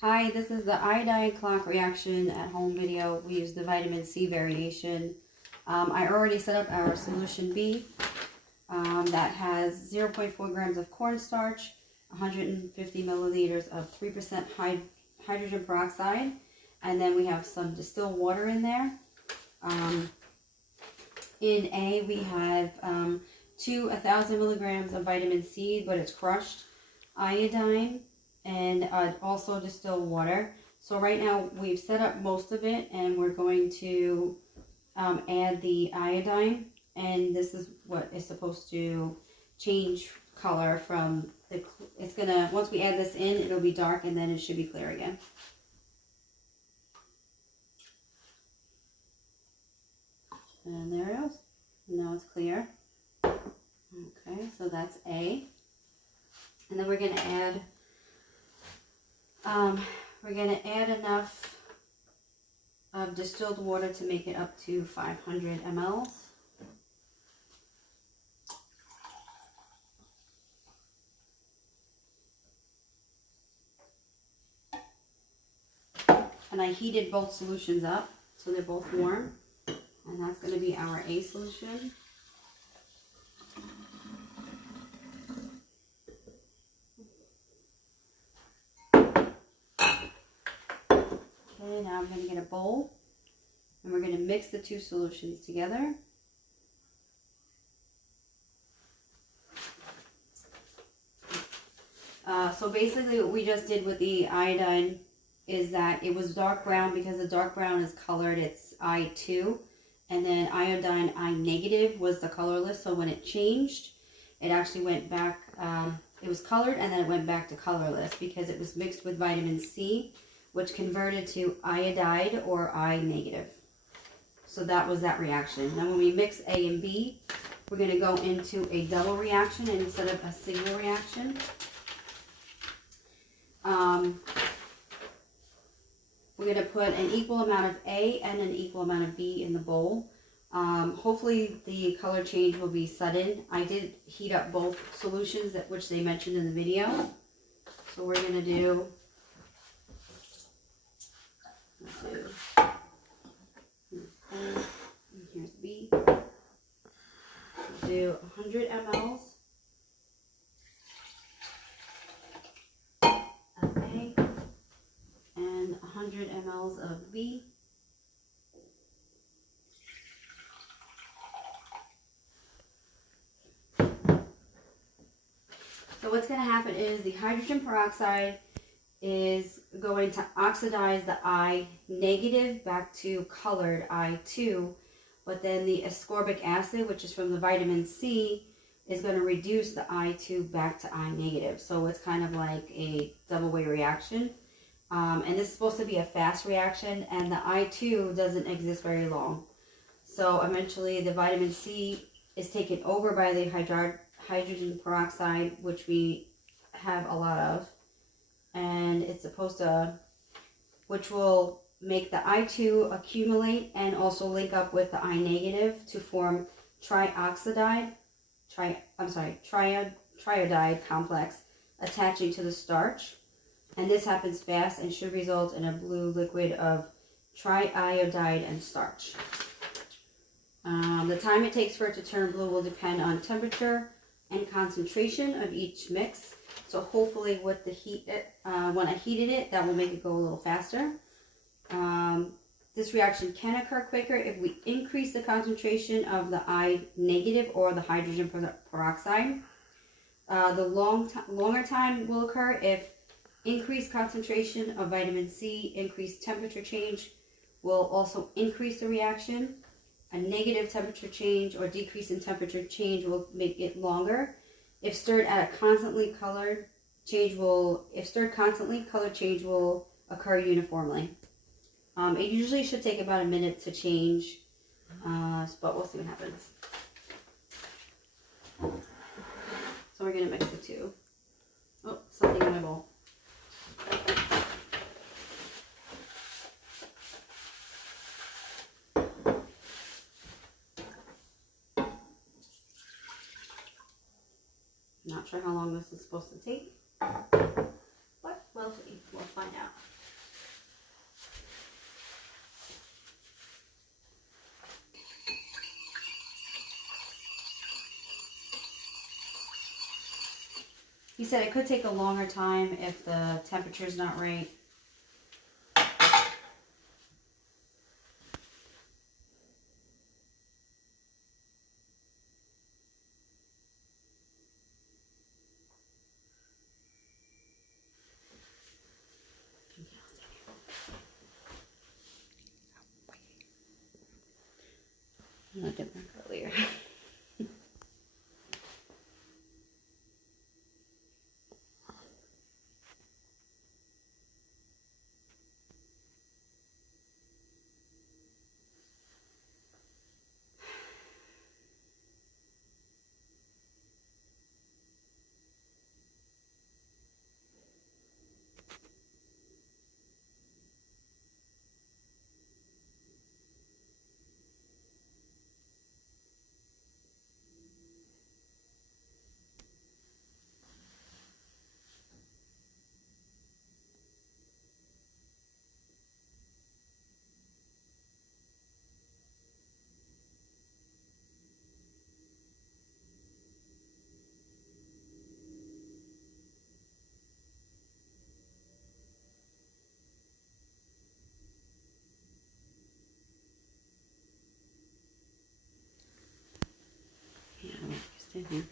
Hi, this is the iodine clock reaction at home video. We use the vitamin C variation. I already set up our solution B that has 0.4 grams of cornstarch, 150 milliliters of 3% hydrogen peroxide, and then we have some distilled water in there. In A, we have 1,000 milligrams of vitamin C, but it's crushed, iodine, and also distilled water. So right now we've set up most of it, and we're going to add the iodine, and this is what is supposed to change color from the, it's gonna, once we add this in, it'll be dark and then it should be clear again. And there it goes. Now it's clear. Okay, so that's A. And then we're gonna add enough of distilled water to make it up to 500 ml. And I heated both solutions up, so they're both warm. And that's going to be our A solution. Okay, now I'm going to get a bowl, and we're going to mix the two solutions together. So basically what we just did with the iodine is that it was dark brown because the dark brown is colored, it's I2, and then iodine I negative was the colorless, so when it changed, it actually went back, it was colored and then it went back to colorless because it was mixed with vitamin C, which converted to iodide or I negative. So that was that reaction. Now when we mix A and B, we're going to go into a double reaction instead of a single reaction. We're going to put an equal amount of A and an equal amount of B in the bowl. Hopefully the color change will be sudden. I did heat up both solutions, which they mentioned in the video. So we're going to do, here's B. We'll do 100 ml. of A and 100 ml of B. So what's going to happen is the hydrogen peroxide is going to oxidize the I negative back to colored I2, but then the ascorbic acid, which is from the vitamin C, is going to reduce the I2 back to I negative. So it's kind of like a double way reaction. And this is supposed to be a fast reaction, and the I2 doesn't exist very long. So eventually the vitamin C is taken over by the hydrogen peroxide, which we have a lot of. And it's supposed to, which will make the I2 accumulate and also link up with the I negative to form triiodide complex attaching to the starch. And this happens fast and should result in a blue liquid of triiodide and starch. The time it takes for it to turn blue will depend on temperature and concentration of each mix. So hopefully with the heat, when I heated it, that will make it go a little faster. This reaction can occur quicker if we increase the concentration of the I negative or the hydrogen peroxide. The longer time will occur if increased concentration of vitamin C, increased temperature change will also increase the reaction. A negative temperature change or decrease in temperature change will make it longer. If stirred at a constantly, color change will occur uniformly. It usually should take about a minute to change, but we'll see what happens. So we're going to mix the two. Oh, something in my bowl. Not sure how long this is supposed to take, but we'll see. We'll find out. He said it could take a longer time if the temperature's not right. I did one earlier. Yeah, I want to stay here.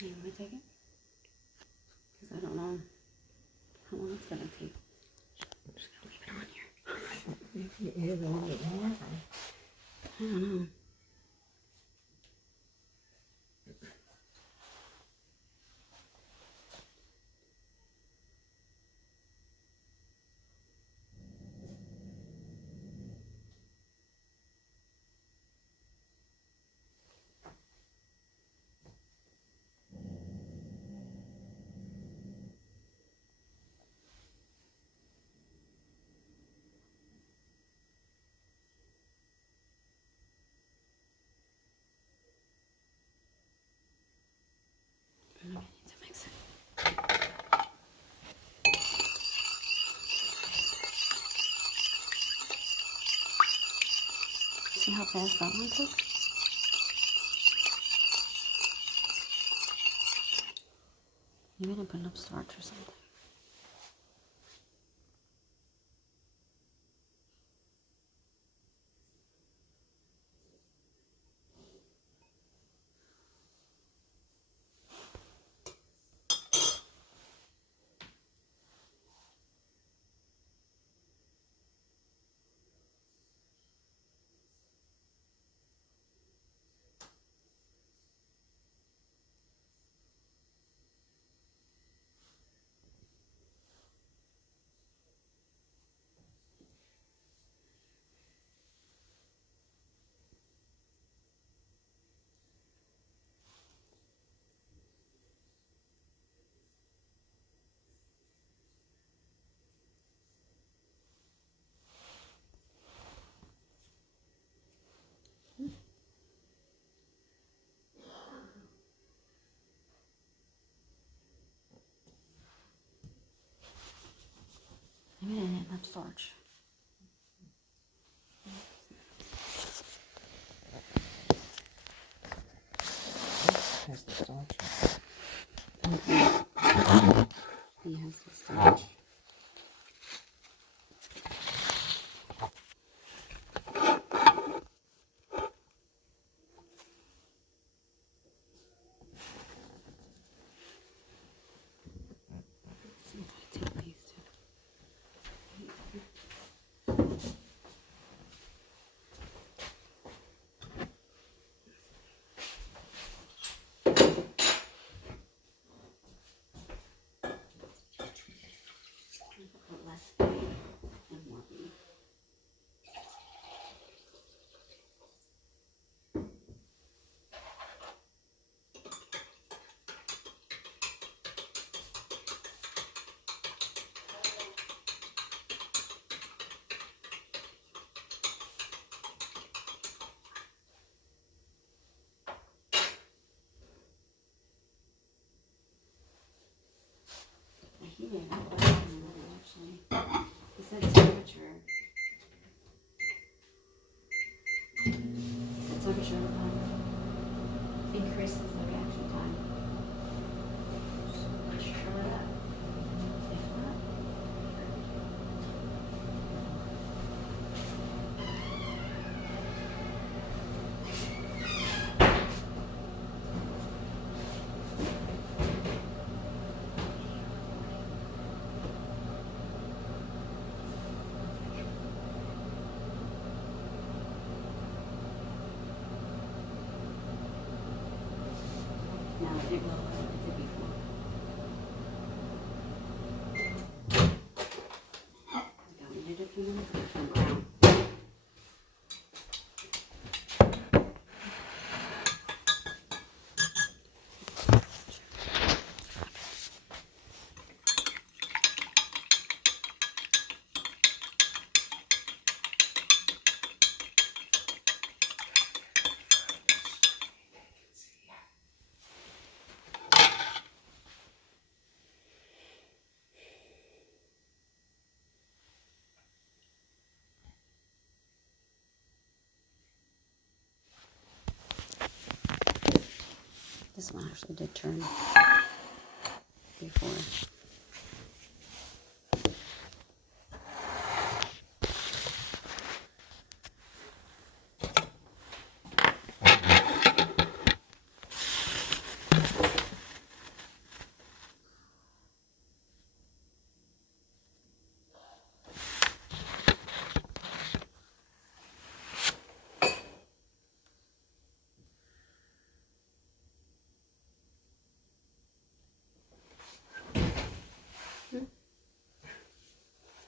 You want me to take it? Because I don't know how long it's going to take. I'm just going to leave it on here. You have a little bit more. I don't know. I need to mix it. See how fast that one took? Maybe I didn't put enough starch or something. Maybe I didn't have enough starch. Has the starch. He has the starch. See if I take these two. Maybe I got that actually. It said temperature. The temperature increases the reaction time. Just sure that. If not, no, it didn't go like it did before. Got me to do it brown. This one actually did turn before.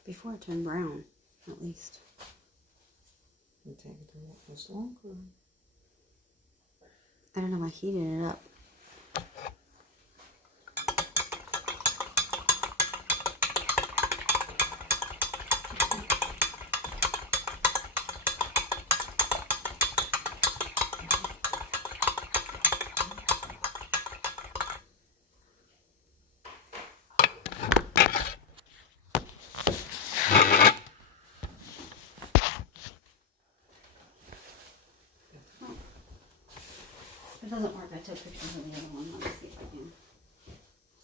Before it turned brown, at least. You take it to what this longer. I don't know, I heated it up. If it doesn't work, I took pictures of the other one. Let me see if I can.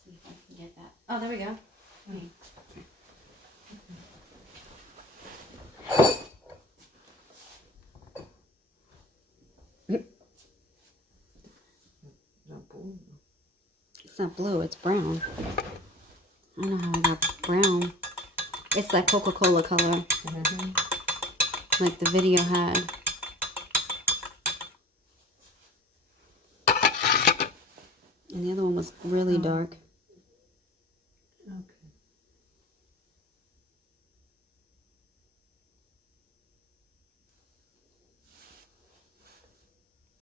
See if I can get that. Oh, there we go. Okay. Not blue. It's not blue, it's brown. I don't know how I got brown. It's that Coca-Cola color, like the video had. And the other one was really dark.